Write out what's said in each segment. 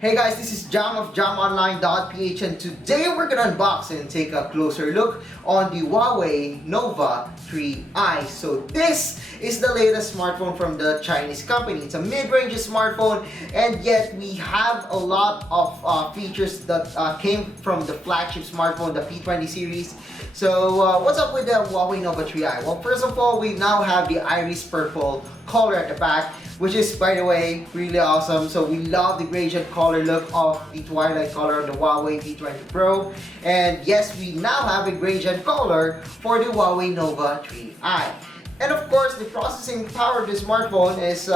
Hey guys, this is Jam of jamonline.ph, and today we're gonna unbox and take a closer look on the Huawei Nova 3i. So this is the latest smartphone from the Chinese company. It's a mid-range smartphone, and yet we have a lot of features that came from the flagship smartphone, the P20 series. So what's up with the Huawei Nova 3i? Well, first of all, we now have the iris purple color at the back, which is, by the way, really awesome. So we love the gradient color look of the twilight color on the Huawei P20 Pro. And yes, we now have a gradient color for the Huawei Nova 3i. And of course, the processing power of the smartphone is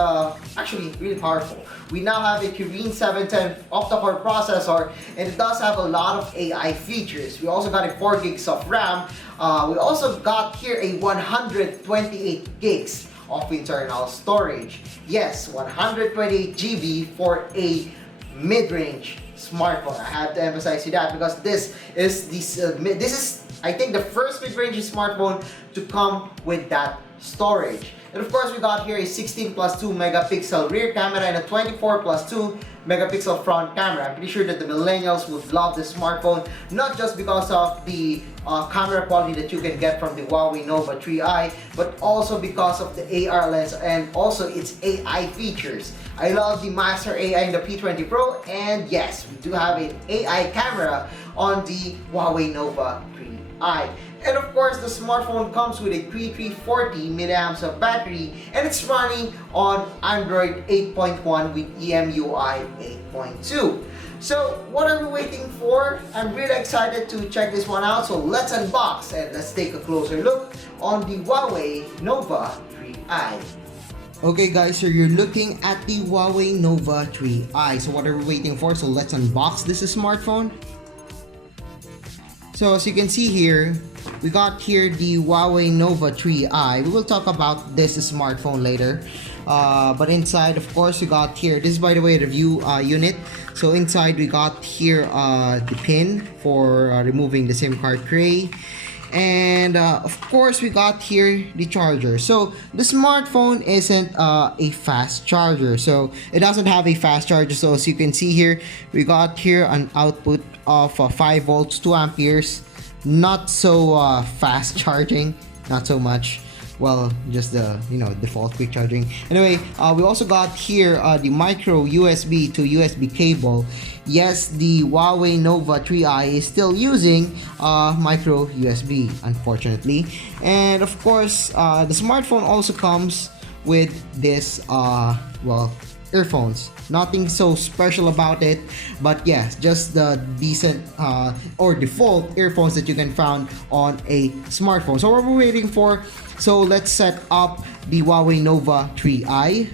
actually really powerful. We now have a Kirin 710 octa-core processor, and it does have a lot of AI features. We also got a 4 gigs of RAM. We also got here a 128 gigs of internal storage. Yes, 128 GB for a mid-range smartphone. I have to emphasize that because this is I think the first mid-range smartphone to come with that storage. And of course, we got here a 16 plus 2 megapixel rear camera and a 24 plus 2 megapixel front camera. I'm pretty sure that the millennials would love this smartphone, not just because of the camera quality that you can get from the Huawei Nova 3i, but also because of the AR lens and also its AI features. I love the Master AI in the P20 Pro, and yes, we do have an AI camera on the Huawei Nova 3i. And of course, the smartphone comes with a 3340 milliamps of battery, and it's running on Android 8.1 with EMUI 8.2. So what are we waiting for? I'm really excited to check this one out. So let's unbox and let's take a closer look on the Huawei Nova 3i. Okay guys, so you're looking at the Huawei Nova 3i. So what are we waiting for? So let's unbox this smartphone. So as you can see here, we got here the Huawei Nova 3i. We will talk about this smartphone later. But inside, of course, we got here, this is by the way the review unit. So inside we got here the pin for removing the SIM card tray. And of course, we got here the charger. So the smartphone isn't a fast charger. So it doesn't have a fast charger. So as you can see here, we got here an output of 5 volts, 2 amperes. Not so fast charging, not so much. Well, just the default quick charging. Anyway, we also got here the micro USB to USB cable. Yes, the Huawei Nova 3i is still using micro USB, unfortunately. And of course, the smartphone also comes with this earphones. Nothing so special about it, but yes, just the decent or default earphones that you can find on a smartphone. So what we're waiting for, so let's set up the Huawei Nova 3i.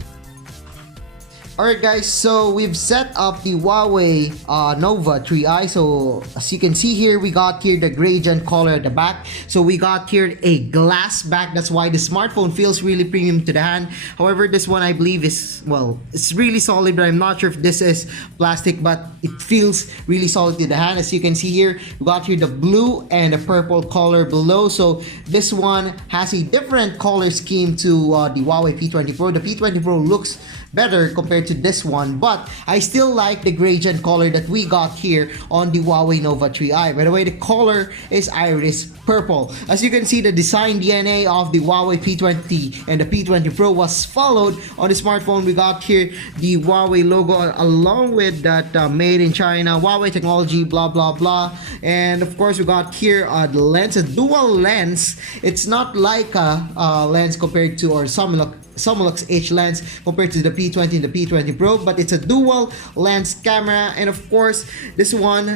Alright guys, so we've set up the Huawei Nova 3i. So as you can see here, we got here the gradient color at the back. So we got here a glass back. That's why the smartphone feels really premium to the hand. However, this one I believe is, well, it's really solid, but I'm not sure if this is plastic, but it feels really solid to the hand. As you can see here, we got here the blue and the purple color below. So this one has a different color scheme to the Huawei P20 Pro. The P20 Pro looks better compared to this one, but I still like the gradient color that we got here on the Huawei Nova 3i. By the way, the color is iris purple. As you can see, the design DNA of the Huawei P20 and the P20 Pro was followed on the smartphone. We got here the Huawei logo along with that made in China, Huawei technology, blah blah blah. And of course, we got here the lens, a dual lens. It's not like a lens compared to, or Samlux H lens compared to the P20 and the P20 Pro, but it's a dual lens camera. And of course, this one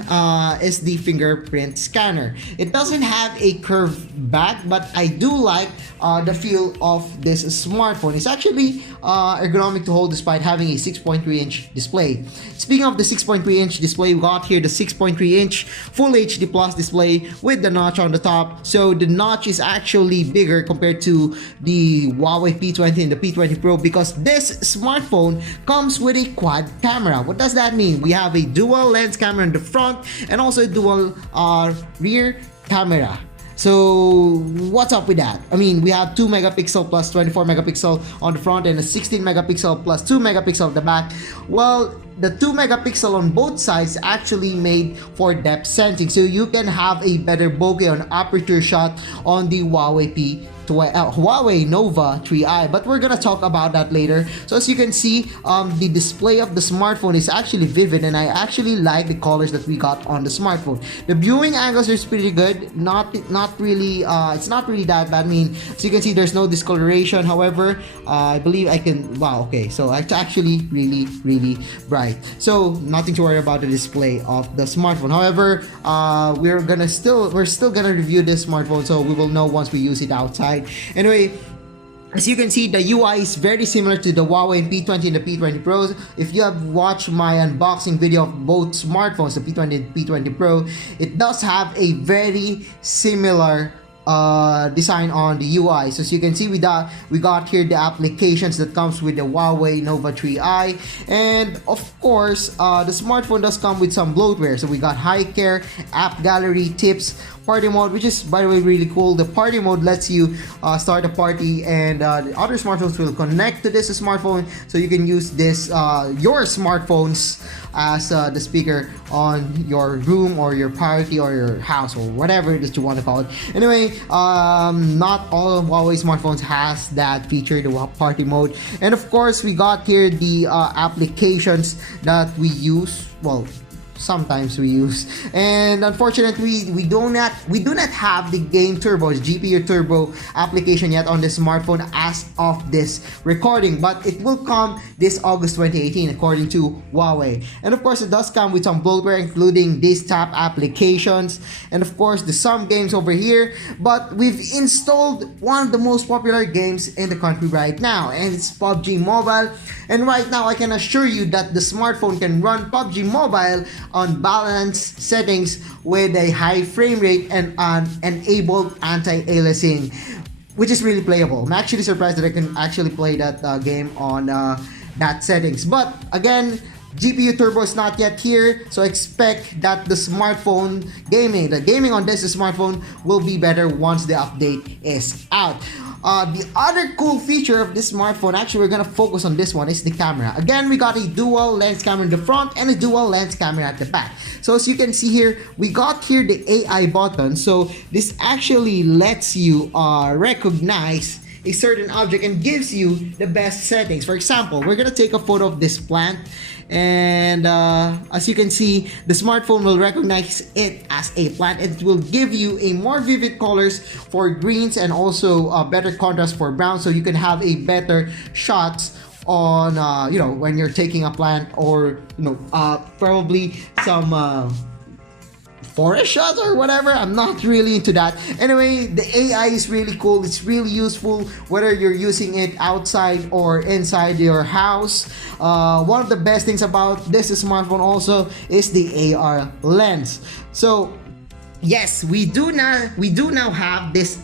is the fingerprint scanner. It doesn't have a curved back, but I do like the feel of this smartphone. It's actually ergonomic to hold despite having a 6.3-inch display. Speaking of the 6.3-inch display, we got here the 6.3-inch Full HD Plus display with the notch on the top. So the notch is actually bigger compared to the Huawei P20 and the P20 Pro, because this smartphone comes with a quad camera. What does that mean? We have a dual lens camera in the front and also a dual rear camera. So what's up with that? I mean, we have 2 megapixel plus 24 megapixel on the front and a 16 megapixel plus 2 megapixel at the back. Well, the 2 megapixel on both sides actually made for depth sensing, so you can have a better bokeh on aperture shot on the Huawei Nova 3i, but we're gonna talk about that later. So as you can see, the display of the smartphone is actually vivid, and I actually like the colors that we got on the smartphone. The viewing angles is pretty good, not really, it's not really that bad. I mean, as you can see, there's no discoloration. However, I believe I can, wow, okay, so it's actually really bright, so nothing to worry about the display of the smartphone. However, we're still gonna review this smartphone, so we will know once we use it outside. Anyway, as you can see, the UI is very similar to the Huawei P20 and the P20 Pro. If you have watched my unboxing video of both smartphones, the P20 and P20 Pro, it does have a very similar design on the UI. So as you can see, we got here the applications that comes with the Huawei Nova 3i, and of course the smartphone does come with some bloatware. So we got High Care, App Gallery, Tips, Party Mode, which is, by the way, really cool. The Party Mode lets you start a party, and the other smartphones will connect to this smartphone, so you can use this your smartphones as the speaker on your room or your party or your house or whatever it is you want to call it. Anyway, not all of Huawei smartphones has that feature, the Party Mode. And of course, we got here the applications that we use. Well, sometimes we use, and unfortunately we do not have the game turbo, GPU turbo application yet on the smartphone as of this recording, but it will come this August 2018 according to Huawei. And of course, it does come with some bloatware, including these tab applications and of course the some games over here. But we've installed one of the most popular games in the country right now, and it's PUBG Mobile. And right now I can assure you that the smartphone can run PUBG Mobile on balanced settings with a high frame rate and enabled anti-aliasing, which is really playable. I'm actually surprised that I can actually play that game on that settings. But again, GPU turbo is not yet here, so expect that the smartphone gaming, the gaming on this smartphone will be better once the update is out. The other cool feature of this smartphone, actually we're gonna focus on this one, is the camera. Again, we got a dual lens camera in the front and a dual lens camera at the back. So as you can see here, we got here the AI button. So this actually lets you recognize a certain object and gives you the best settings. For example, we're gonna take a photo of this plant, and as you can see, the smartphone will recognize it as a plant, and it will give you a more vivid colors for greens and also better contrast for brown, so you can have a better shots on you know, when you're taking a plant, or you know, probably some forest shots or whatever. I'm not really into that. Anyway, the AI is really cool. It's really useful whether you're using it outside or inside your house. One of the best things about this smartphone also is the AR lens. So yes, we do now have this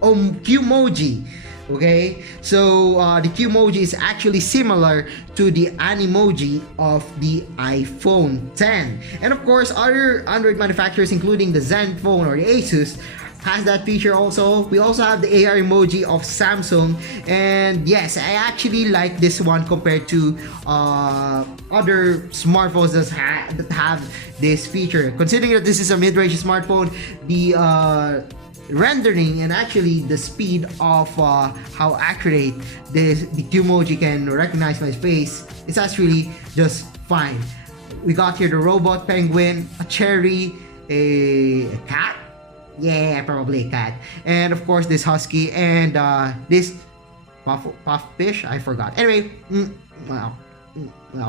Qmoji. Okay, so the Qmoji is actually similar to the Animoji of the iPhone 10, and of course other Android manufacturers including the Zenfone or the Asus has that feature also. We also have the AR emoji of Samsung, and yes, I actually like this one compared to other smartphones that have this feature. Considering that this is a mid-range smartphone, the rendering and actually the speed of how accurate the Qmoji can recognize my face, it's actually just fine. We got here the robot penguin, a cherry, a cat, yeah, probably a cat, and of course this husky, and this puff fish, I forgot. Anyway, well,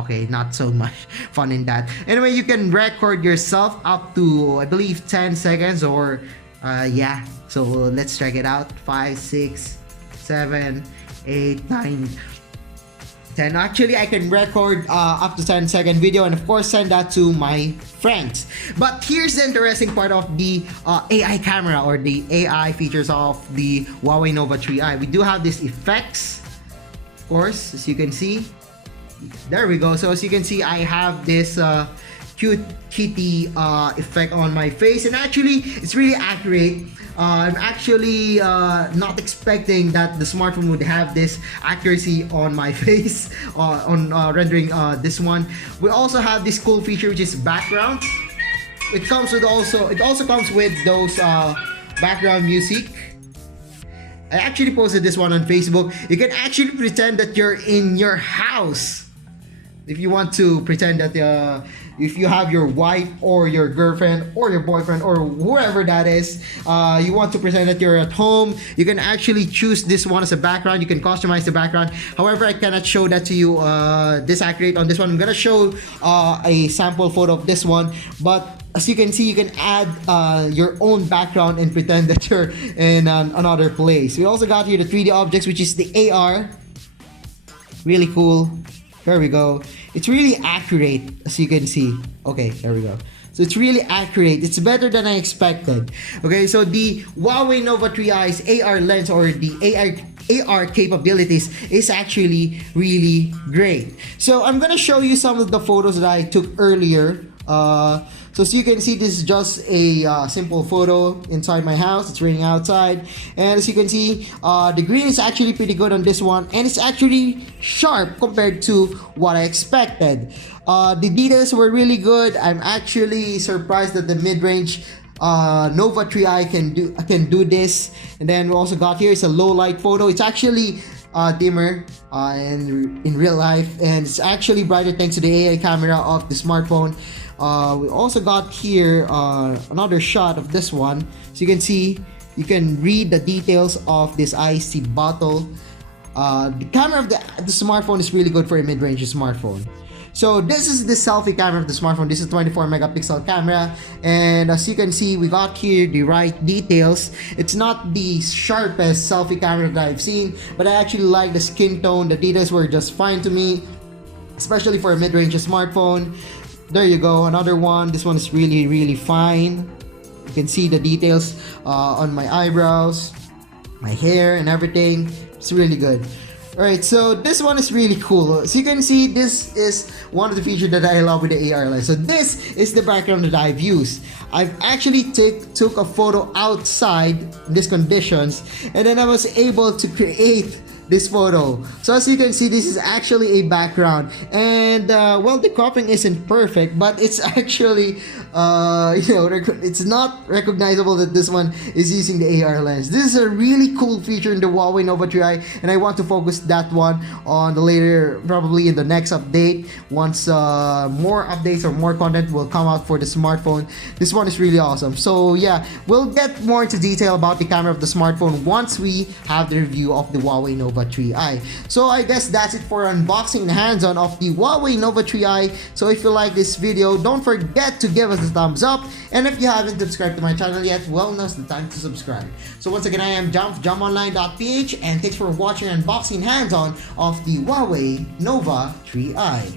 okay, not so much fun in that. Anyway, you can record yourself up to, I believe, 10 seconds or yeah, so let's check it out. 5, 6, 7, 8, 9, 10. Actually, I can record up to 10-second video and of course send that to my friends. But here's the interesting part of the AI camera, or the AI features of the Huawei Nova 3i. We do have these effects, of course, as you can see. There we go. So as you can see, I have this cute kitty effect on my face, and actually it's really accurate. I'm actually not expecting that the smartphone would have this accuracy on my face on rendering this one. We also have this cool feature which is background. It also comes with those background music. I actually posted this one on Facebook. You can actually pretend that you're in your house. If you want to pretend that if you have your wife or your girlfriend or your boyfriend or whoever that is, you want to pretend that you're at home, you can actually choose this one as a background. You can customize the background. However, I cannot show that to you this accurate on this one. I'm gonna show a sample photo of this one, but as you can see, you can add your own background and pretend that you're in another place. We also got here the 3D objects, which is the AR. Really cool. There we go. It's really accurate, as you can see. Okay, there we go. So it's really accurate. It's better than I expected. Okay, so the Huawei Nova 3i's AR lens, or the AR capabilities, is actually really great. So I'm gonna show you some of the photos that I took earlier. So as you can see, this is just a simple photo inside my house. It's raining outside, and as you can see, the green is actually pretty good on this one, and it's actually sharp compared to what I expected. The details were really good. I'm actually surprised that the mid-range Nova 3i can do this. And then we also got here is a low light photo. It's actually dimmer in real life, and it's actually brighter thanks to the AI camera of the smartphone. We also got here another shot of this one. So you can see, you can read the details of this iced tea bottle. The camera of the smartphone is really good for a mid-range smartphone. So this is the selfie camera of the smartphone. This is 24 megapixel camera, and as you can see, we got here the right details. It's not the sharpest selfie camera that I've seen, but I actually like the skin tone. The details were just fine to me, especially for a mid-range smartphone. There you go, another one. This one is really fine. You can see the details on my eyebrows, my hair, and everything. It's really good. Alright, so this one is really cool. As you can see, this is one of the features that I love with the AR lens. So this is the background that I've used. I've actually took a photo outside in these conditions, and then I was able to create this photo. So as you can see, this is actually a background, and well, the cropping isn't perfect, but it's actually it's not recognizable that this one is using the AR lens. This is a really cool feature in the Huawei Nova 3i, and I want to focus that one on the later, probably in the next update, once more updates or more content will come out for the smartphone. This one is really awesome. So yeah, we'll get more into detail about the camera of the smartphone once we have the review of the Huawei Nova 3i. So I guess that's it for unboxing and hands-on of the Huawei Nova 3i. So if you like this video, don't forget to give us a thumbs up, and if you haven't subscribed to my channel yet, well, now's the time to subscribe. So once again, I am jumonline.ph, and thanks for watching unboxing hands-on of the Huawei Nova 3i.